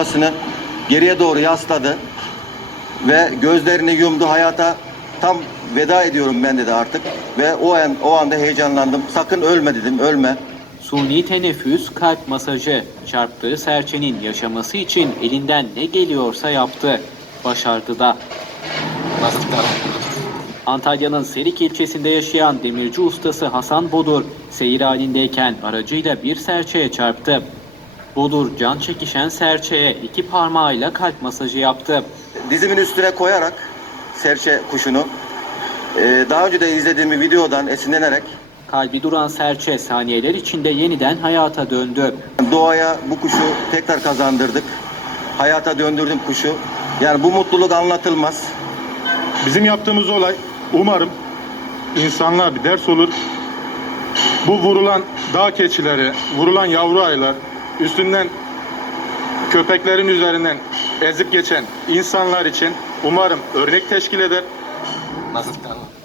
kafasını geriye doğru yasladı ve gözlerini yumdu hayata tam veda ediyorum ben dedi artık ve o an o anda heyecanlandım sakın ölme dedim ölme Suni teneffüs, kalp masajı. Çarptığı serçenin yaşaması için elinden ne geliyorsa yaptı. Başardı da. Antalya'nın Serik ilçesinde yaşayan demirci ustası Hasan Bodur, seyir halindeyken aracıyla bir serçeye çarptı. Bodur can çekişen serçeye iki parmağıyla kalp masajı yaptı. dizimin üstüne koyarak serçe kuşunu e, daha önce de izlediğim bir videodan esinlenerek Kalbi duran serçe saniyeler içinde yeniden hayata döndü. doğaya bu kuşu tekrar kazandırdık hayata döndürdüm kuşu yani bu mutluluk anlatılmaz Bizim yaptığımız olay umarım insanlığa bir ders olur. Bu vurulan dağ keçileri, vurulan yavru ayılar, üstünden köpeklerin üzerinden ezip geçen insanlar için umarım örnek teşkil eder. Nazıklarla.